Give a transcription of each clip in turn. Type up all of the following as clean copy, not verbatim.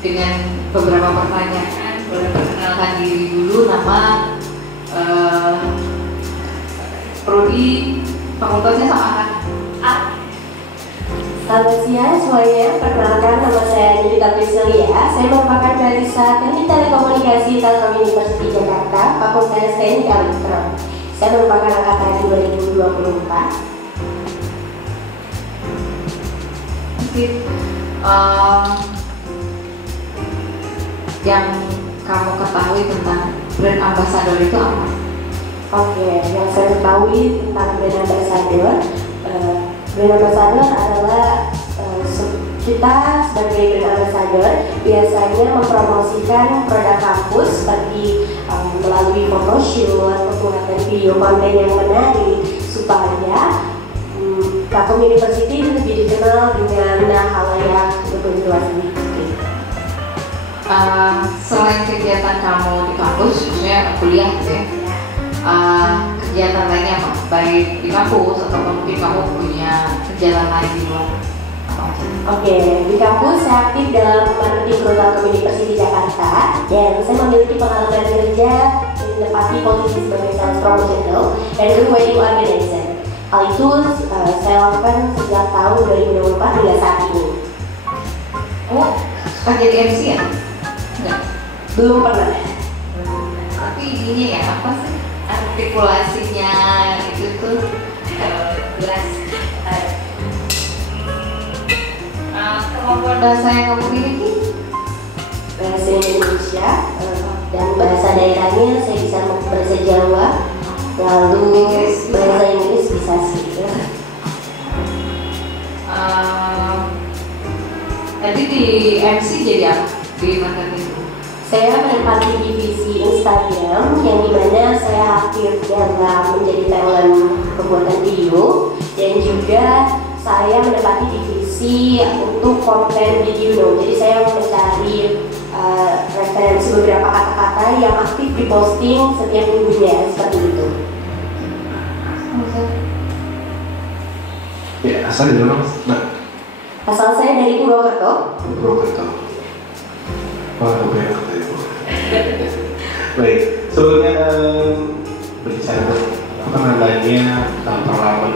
dengan beberapa pertanyaan. Boleh perkenalkan diri dulu, nama, prodi, fakultasnya sama kan? Selamat siang semuanya, perkenalkan nama saya Nidita Priscilia. Saya merupakan mahasiswa Teknik Telekomunikasi Telkom University Jakarta, Fakultas Teknik Elektro. Saya merupakan angkatan 2024. Mungkin yang kamu ketahui tentang brand ambassador itu apa? Oke, yang saya ketahui tentang brand ambassador, brand ambassador adalah kita sebagai brand ambassador biasanya mempromosikan produk kampus seperti melalui photoshoot, pembuatan video konten yang menarik supaya Telkom University lebih dikenal dengan halayak lebih luas ini. Selain kegiatan kamu di kampus, maksudnya kuliah gitu ya, kegiatan lainnya apa? Baik di kampus atau mungkin kamu punya kegiatan lain di luar? Oke, di kampus saya aktif dalam marketing Telkom University Jakarta dan saya memiliki pengalaman kerja menempati posisi sebagai sales professional dan juga wedding organizer. Hal itu saya lakukan sejak tahun 2024 hingga saat ini. Oh, suka jadi MC ya? Enggak? Belum pernah. Tapi ini ya, apa sih artikulasinya itu tuh jelas. Kemampuan bahasa yang kamu miliki? Bahasa Indonesia dan bahasa daerahnya saya bisa bahasa Jawa, lalu bahasa Inggris bisa sih. Tadi di MC jadi apa? Di marketing? Saya menempati divisi Instagram yang dimana saya aktif dalam menjadi talent pembuatan video dan juga saya menempati divisi untuk konten video. Jadi saya mencari referensi beberapa kata-kata yang aktif diposting setiap minggunya seperti itu. Ya, asal dari mana, Mbak? Asal saya dari Purwokerto. Purwokerto. Wah, Purwokerto ya. Baik, sebelumnya berbicara apa namanya pengalaman.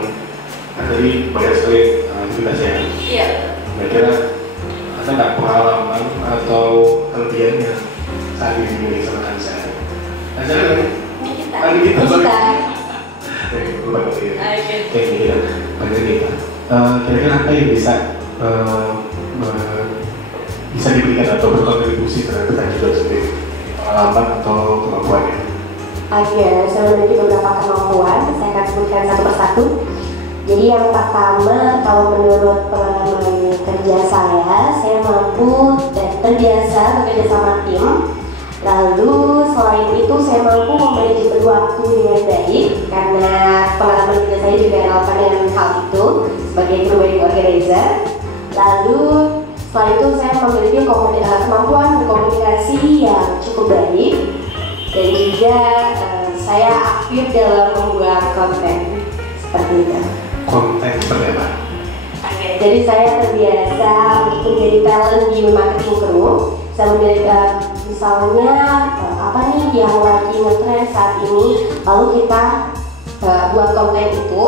Tadi banyak sekali aktivitasnya. Iya. Kira-kira ada nggak pengalaman atau kelebihannya saat ini memiliki sama saya? Saya lagi kita. Lupa gitu. Oke, kita pada kita. Kira-kira apa yang bisa diberikan atau berkontribusi terhadap kita sendiri, pengalaman atau kemampuannya? Oke, saya memiliki beberapa kemampuan. Saya akan sebutkan satu persatu. Jadi yang pertama, kalau menurut pengalaman kerja saya mampu dan terbiasa bekerja sama tim. Lalu selain itu saya mampu memanajemen waktu dengan baik karena pengalaman kerja saya juga relevan dengan hal itu sebagai wedding organizer. Lalu setelah itu saya memiliki kemampuan berkomunikasi yang cukup baik dan juga saya aktif dalam membuat konten seperti itu. Konten seperti apa? Oke, jadi saya terbiasa untuk menjadi talent di marketing crew. Saya menjadi misalnya apa nih yang lagi ngetrend saat ini, lalu kita buat konten itu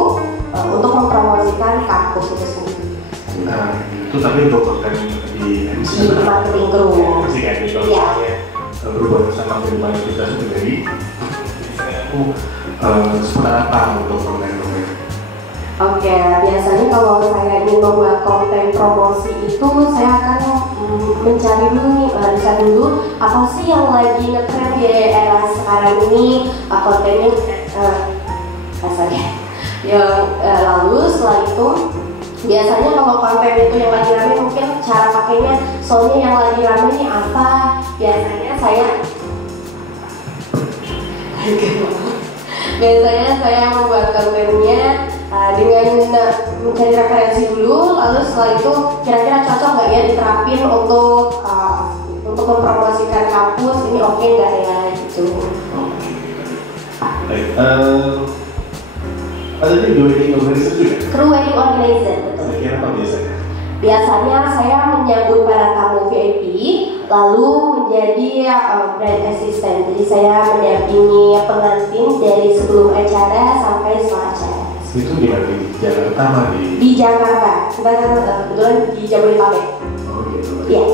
untuk mempromosikan kampus itu sendiri. Nah, itu tapi untuk konten di MC Di marketing crew. Masih kayak gitu. Iya. Berhubungan sama kehidupan kita sendiri. Aku seperti apa untuk konten-konten? Oke, biasanya kalau saya ingin membuat konten promosi itu saya akan mencari dulu nih, riset dulu apa sih yang lagi ngetrend di era sekarang ini, kontennya lalu setelah itu biasanya kalau konten itu yang lagi rame mungkin cara pakainya, soalnya yang lagi rame ini apa, biasanya saya membuat kontennya dengan mencari referensi dulu, lalu setelah itu kira-kira cocok nggak ya diterapin untuk mempromosikan kampus ini, oke nggak ya gitu. Baik, ada di wedding organizer juga? Crew wedding organizer, betul. Kira-kira apa biasanya? Biasanya saya menyambut para tamu VIP lalu menjadi brand assistant. Jadi saya mendampingi pengantin dari sebelum acara sampai setelah acara. Itu di mana? Di Jakarta apa di Jakarta. Kita kebetulan di Jabodetabek. Oh gitu. Iya.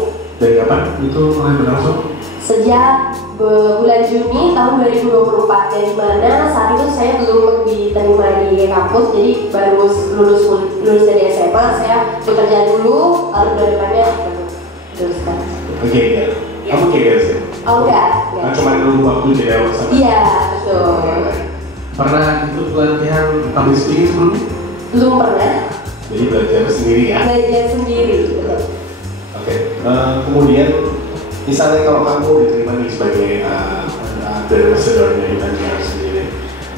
Dari kapan itu mulai berlangsung? Sejak bulan Juni tahun 2024, dan dimana saat itu saya belum diterima di kampus, jadi baru lulus dari SMA, saya bekerja dulu, lalu bulan depannya teruskan. Oke, ya. Kamu kayak sih? Oh enggak. Nah, cuma dulu waktu jadi awal. Iya, betul. Pernah ikut pelatihan public speaking sebelumnya? Belum pernah. Jadi belajar sendiri ya? Belajar sendiri, betul. Oke, kemudian misalnya kalau kamu diterima nih sebagai brand ambassador dari Tanjung sendiri,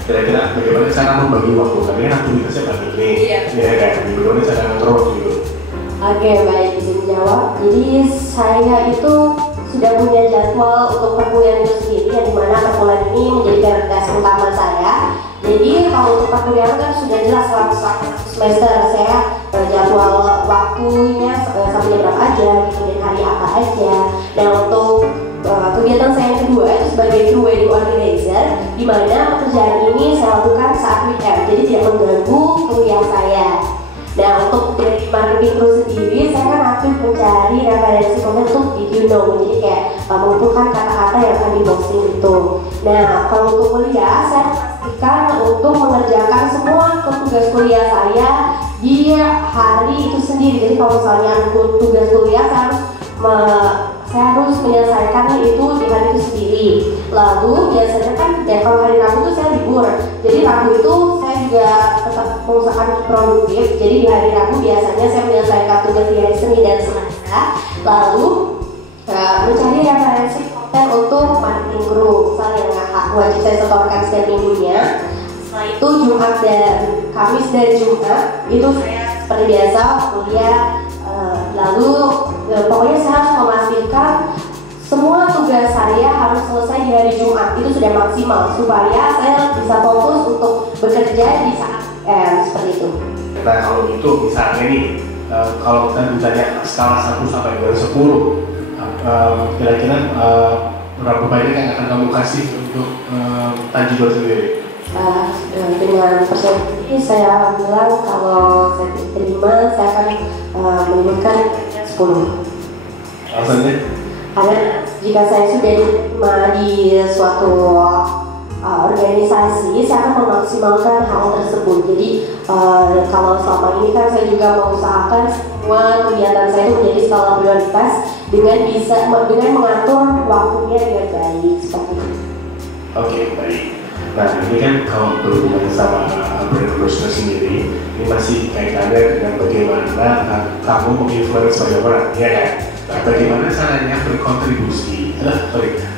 kira-kira bagaimana cara membagi waktu? Karena aktivitasnya banyak nih, ya kan? Bagaimana cara ngatur waktu itu? Oke, baik, bisa dijawab. Jadi saya itu sudah punya jadwal untuk perkuliahan itu sendiri, yang dimana perkuliahan ini menjadi prioritas utama saya. Jadi kalau untuk perkuliahan kan sudah jelas selama satu semester saya jadwal waktunya sampai jam berapa aja, kemudian hari apa aja. Nah untuk kegiatan saya yang kedua itu sebagai crew wedding organizer, di mana pekerjaan ini saya lakukan saat weekend, jadi tidak mengganggu kuliah saya. Nah untuk dari marketing crew sendiri, saya kan aktif mencari referensi konten untuk video dong, jadi kayak mengumpulkan kata-kata yang akan diposting itu. Nah kalau untuk kuliah, saya pastikan untuk mengerjakan semua tugas kuliah saya di hari itu sendiri. Jadi kalau misalnya tugas kuliah, saya harus menyelesaikan itu di hari itu sendiri. Lalu biasanya kan kalau hari Rabu itu saya libur, jadi Rabu itu saya juga tetap mengusahakan produktif. Jadi di hari Rabu biasanya saya menyelesaikan tugas di hari Senin dan Selasa, lalu mencari referensi konten untuk marketing crew, misalnya yang wajib saya setorkan setiap minggunya. Setelah itu Jumat dan Kamis dan Jumat itu saya seperti biasa kuliah. Lalu pokoknya saya harus memastikan semua tugas saya harus selesai di hari Jumat, itu sudah maksimal supaya saya bisa fokus untuk bekerja di saat seperti itu. Nah kalau itu misalnya nih, kalau kita ditanya skala 1 sampai dengan 10, kira-kira berapa banyak yang akan kamu kasih untuk Tanjidor sendiri? Dengan persentase saya bilang kalau saya diterima, saya akan menyebutkan 10. Alasannya? Karena jika saya sudah diterima di suatu organisasi, saya akan memaksimalkan hal tersebut. Jadi kalau selama ini kan saya juga mengusahakan semua kegiatan saya itu menjadi skala prioritas dengan mengatur waktunya dengan baik seperti itu. Oke, baik. Nah ini kan kalau berhubungan sama brand ambassador sendiri, ini masih kaitannya dengan bagaimana kamu menginfluence banyak orang, ya kan? Nah, bagaimana caranya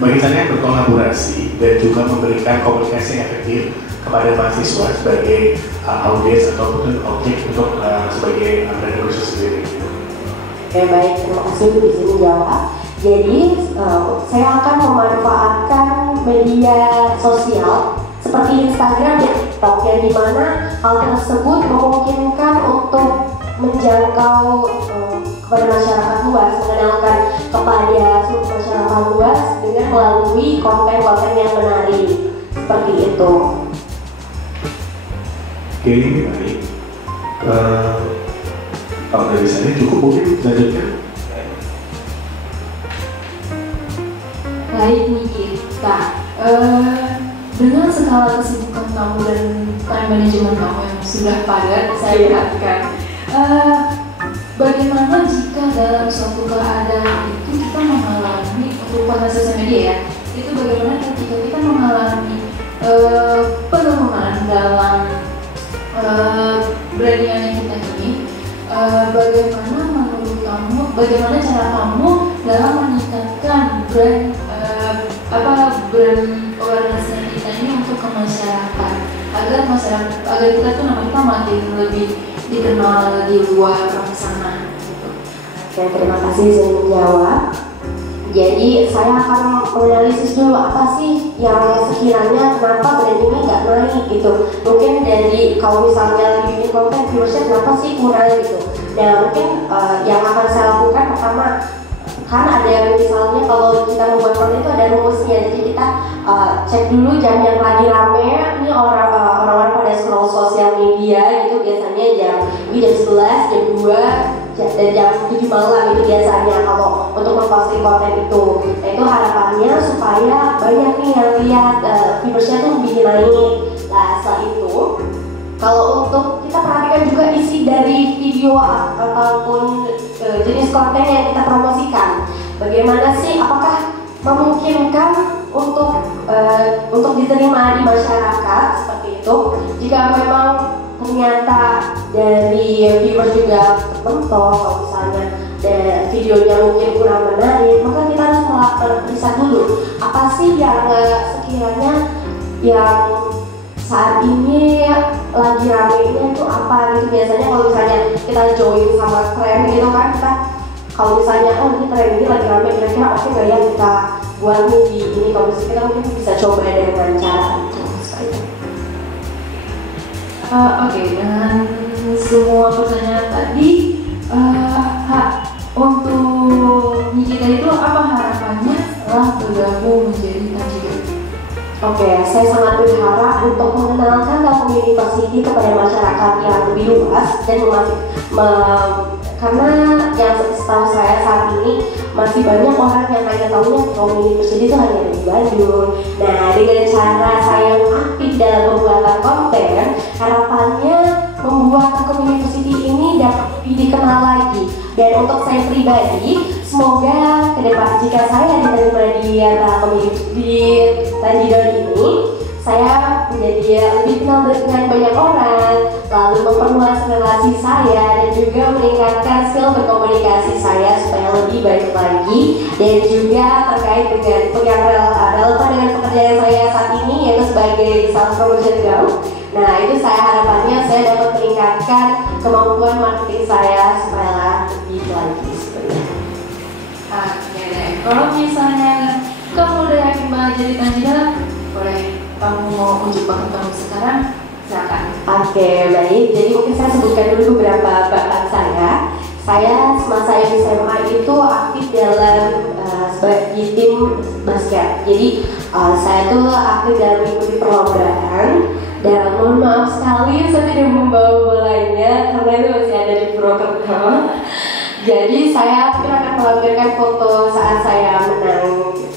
bagaimana berkolaborasi dan juga memberikan komunikasi yang efektif kepada mahasiswa sebagai audiens ataupun objek untuk sebagai brand ambassador sendiri. Oke, baik, terima kasih di sini jawab. Jadi saya akan memanfaatkan media sosial seperti Instagram dan TikTok, yang dimana hal tersebut memungkinkan untuk menjangkau kepada masyarakat luas, mengenalkan kepada seluruh masyarakat luas dengan melalui konten-konten yang menarik seperti itu. Oke, baik. Kalau dari saya cukup mungkin lanjutkan. Baik nih kita, dengan skala kesibukan kamu dan time management kamu yang sudah padat, saya perhatikan bagaimana jika dalam suatu keadaan itu kita mengalami, untuk konten sosial media ya, itu bagaimana ketika kita mengalami penurunan dalam branding yang kita ini, bagaimana cara kamu dalam meningkatkan brand organisasi kita ini untuk ke masyarakat, agar kita tuh kita makin lebih dikenal di luar sana. Oke, terima kasih sudah menjawab. Jadi saya akan menganalisis dulu apa sih yang sekiranya kenapa brand ini nggak naik gitu. Mungkin dari kalau misalnya lagi bikin konten viewership kenapa sih kurang gitu. Nah mungkin yang akan saya lakukan pertama, kan ada yang misalnya kalau kita membuat konten itu ada rumusnya, jadi kita cek dulu jam yang lagi rame. Ini orang-orang pada scroll sosial media gitu biasanya jam 11, jam 2, dan jam 7 malam itu biasanya kalau untuk memposting konten itu. Nah, itu harapannya supaya banyak nih yang lihat, viewersnya tuh lebih naik. Nah setelah itu, kalau untuk kita perhatikan juga isi dari video ataupun jenis konten yang kita promosikan, bagaimana sih, apakah memungkinkan untuk diterima di masyarakat seperti itu. Jika memang ternyata dari viewers juga terbentuk, kalau misalnya videonya mungkin kurang menarik, maka kita harus melihat dulu apa sih yang sekiranya yang saat ini lagi ramenya itu apa gitu. Biasanya kalau misalnya kita join sama tren gitu kan, kita kalau misalnya ini tren ini lagi rame, kira-kira oke nggak ya kita buat nih di ini. Kalau misalnya kita mungkin bisa coba dengan cara itu seperti itu. Oke, dengan semua pertanyaan tadi, untuk Nikita itu apa harapannya setelah bergabung menjadi Tanjidor? Oke, saya sangat berharap untuk mengenalkan Telkom University kepada masyarakat yang lebih luas dan karena yang setahu saya saat ini masih banyak orang yang hanya tahunya Telkom University itu hanya di Bandung. Nah, dengan cara saya aktif dalam pembuatan konten, harapannya membuat Telkom University ini dapat lebih dikenal lagi. Dan untuk saya pribadi, semoga ke depan jika saya diterima di Telkom di Tanjidor ini, saya menjadi lebih kenal dengan banyak orang, lalu memperluas relasi saya dan juga meningkatkan skill berkomunikasi saya supaya lebih baik lagi, dan juga terkait dengan yang relevan dengan pekerjaan saya saat ini yaitu sebagai sales promotion girl. Nah, itu saya harapannya saya dapat meningkatkan kemampuan marketing saya supaya lebih lagi sebenarnya. Oke deh, kalau misalnya kamu udah yakin banget jadi Tanjidor, boleh kamu mau uji bakat kamu sekarang, silakan. Oke, baik. Jadi mungkin saya sebutkan dulu beberapa bakat saya. Saya semasa SMA itu aktif dalam di tim basket. Jadi saya tuh aktif dalam mengikuti perlombaan. Dan mohon maaf sekali saya tidak membawa bolanya karena itu masih ada di Purwokerto. Jadi saya mungkin akan melampirkan foto saat saya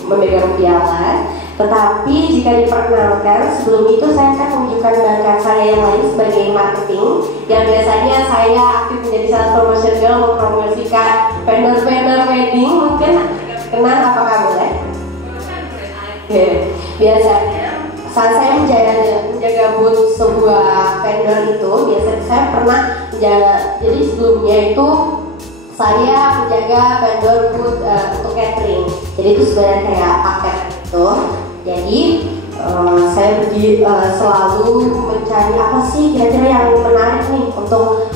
memegang piala. Tetapi jika diperkenalkan, sebelum itu saya akan menunjukkan bakat saya yang lain sebagai marketing, yang biasanya saya aktif menjadi sales promotion girl, mempromosikan vendor-vendor wedding. Mungkin kenal, apakah boleh? Oke. Biasanya saat saya menjaga booth sebuah vendor itu, biasanya saya pernah menjaga, jadi sebelumnya itu saya menjaga vendor booth untuk catering. Jadi itu sebenarnya kayak paket itu. Jadi saya selalu mencari apa sih kira-kira yang menarik nih untuk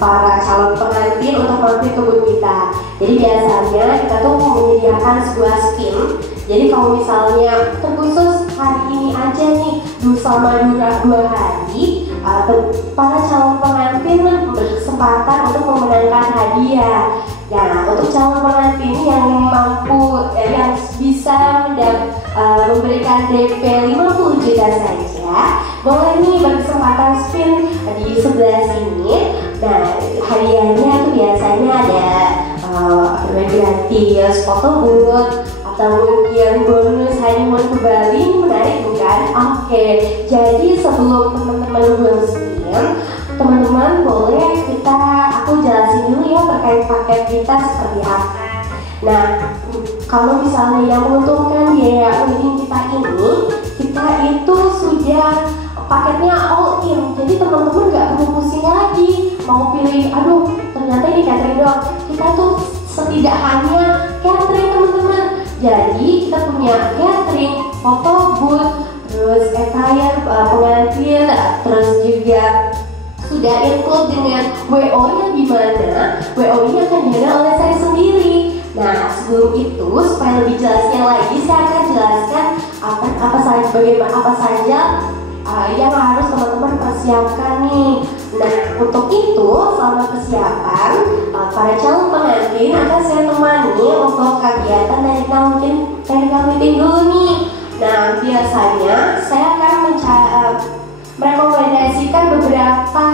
para calon pengantin untuk mampir ke booth kita. Jadi biasanya kita tuh menyediakan sebuah spin. Jadi kalau misalnya terkhusus hari ini aja nih selama 2 hari, para calon pengantin berkesempatan untuk memenangkan hadiah. Nah, untuk calon pengantin yang mampu yang bisa memberikan DP 50 juta saja, boleh nih berkesempatan spin di sebelah sini. Nah, hadiahnya itu biasanya ada gratis foto booth atau mungkin bonus honeymoon ke Bali. Menarik bukan? Oke, jadi sebelum teman-teman belum spin, teman-teman boleh aku jelasin dulu ya terkait paket kita seperti apa. Nah, kalau misalnya yang menguntungkan biaya wedding kita ini, kita itu sudah paketnya all in. Jadi teman-teman nggak perlu pusing lagi mau pilih, aduh ternyata ini catering doang. Kita tuh setidak hanya catering teman-teman. Jadi kita punya catering, foto booth, terus attire pengantin, terus juga sudah include dengan WO-nya, di mana WO-nya akan dihandle oleh saya sendiri. Nah, sebelum itu supaya lebih jelasnya lagi, saya akan jelaskan apa saja yang harus teman-teman persiapkan nih. Nah, untuk itu selama persiapan para calon pengantin akan saya temani untuk kegiatan dari mungkin technical meeting dulu nih. Nah, biasanya saya akan merekomendasikan beberapa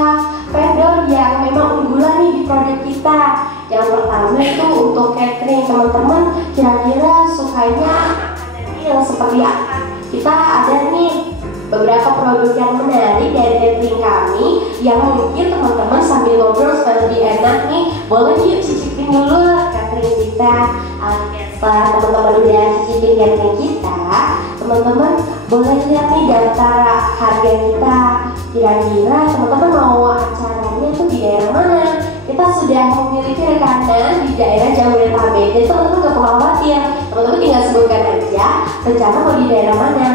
vendor yang memang unggulan nih di produk kita. Yang pertama itu untuk catering, teman-teman kira-kira sukanya yang seperti apa? Kita ada nih beberapa produk yang menarik dari catering kami yang mungkin teman-teman sambil ngobrol supaya lebih enak nih, boleh yuk cicipin dulu catering kita. Setelah teman-teman udah cicipin catering kita, teman-teman boleh lihat nih daftar harga kita. Kira-kira teman-teman mau acaranya tuh di daerah mana? Kita sudah memiliki rekanan di daerah Jabodetabek, jadi teman-teman gak perlu khawatir. Teman-teman tinggal sebutkan aja rencana mau di daerah mana.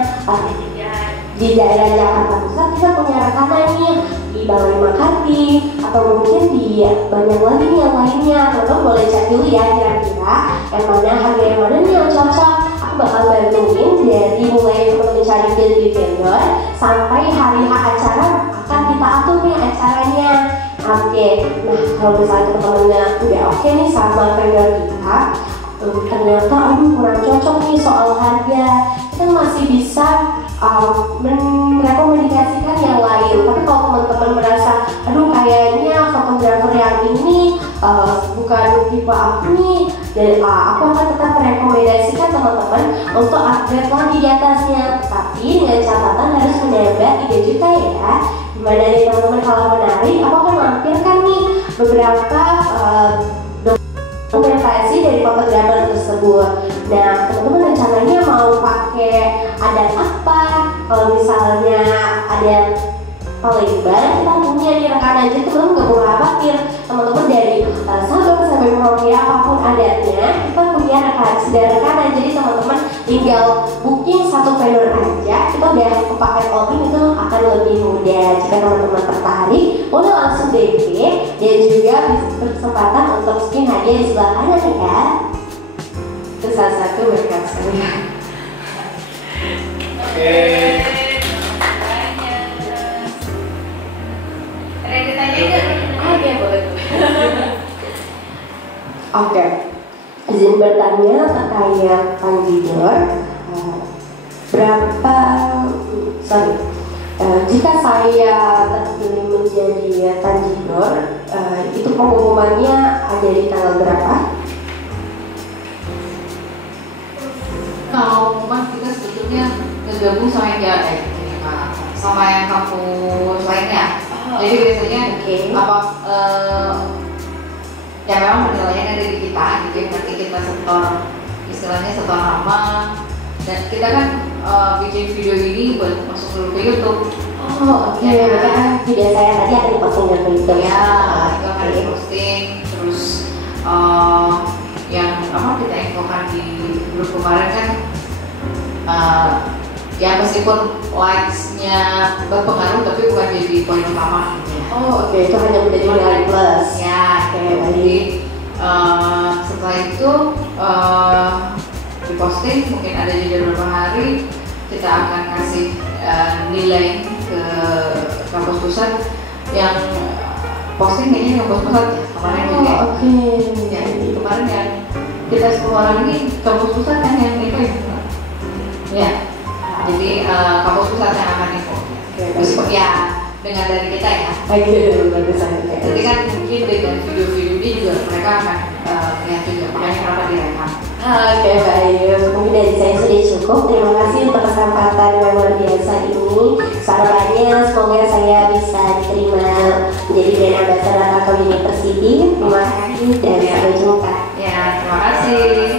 Di daerah Jakarta Pusat kita punya rekanan nih di Balai Makati atau mungkin di banyak lagi nih yang lainnya. Teman-teman boleh cek dulu ya kira-kira yang mana harga yang mana nih yang cocok. Aku bakal bantuin dari mulai teman-teman cari beli vendor sampai hari H acara akan kita atur nih acaranya. Oke, nah kalau misalnya teman-temannya udah oke nih sama vendor kita, ternyata aduh kurang cocok nih soal harga, kita masih bisa merekomendasikan yang lain. Tapi kalau teman-teman merasa aduh kayaknya fotografer yang ini bukan tipe aku nih, dan aku akan tetap merekomendasikan teman-teman untuk upgrade lagi di atasnya, tapi dengan catatan harus menambah 3 juta ya. Gimana nih teman-teman, kalau menarik aku akan lampirkan nih beberapa dokumentasi dari fotografer tersebut. Nah, teman-teman rencananya mau pakai adat apa? Kalau misalnya ada Palembang, kita punya di rekanan aja, teman-teman nggak perlu khawatir. Teman-teman dari Sabang sampai Merauke apapun adatnya, kita punya rekanan. Jadi teman-teman tinggal booking satu vendor aja, kita udah ke paket all-in, itu akan lebih mudah. Jika teman-teman tertarik, boleh langsung DP dan juga berkesempatan untuk skin hadiah di sebelah kanan ya. Itu salah satu berkat saya. Oke. Ada yang ditanya nggak? Oke, boleh. Oke, izin bertanya terkait Tanjidor. Jika saya terpilih menjadi Tanjidor, itu pengumumannya ada di tanggal berapa? Kalau pengumuman kita sebetulnya bergabung sama yang sama yang kampus lainnya. Jadi biasanya ya memang penilaian ada di kita, gitu. Nanti kita setor, istilahnya setor nama, dan kita kan bikin video ini buat masuk dulu ke YouTube. Oh oke, kan video saya tadi akan diposting ke YouTube. Ya, itu akan diposting. Terus yang kita infokan di grup kemarin kan, ya meskipun likes-nya berpengaruh tapi bukan jadi poin utama gitu ya. Oh oke, itu hanya menjadi nilai plus. Ya, jadi setelah itu diposting, mungkin ada jeda beberapa hari, kita akan kasih nilai ke kampus pusat yang posting kayaknya kampus pusat ya kemarin juga. Oke. Ya, kemarin yang kita 10 orang ini kampus pusat kan yang itu ya. Jadi kampus pusat yang akan info. Meskipun ya dengan dari kita ya. Jadi kan mungkin dengan video-video ini juga mereka akan lihat juga, makanya kenapa direkam. Oke baik, mungkin dari saya sudah cukup. Terima kasih untuk kesempatan yang luar biasa ini. Harapannya semoga saya bisa diterima menjadi brand ambassador Telkom University. Terima kasih dan sampai jumpa. Ya, terima kasih.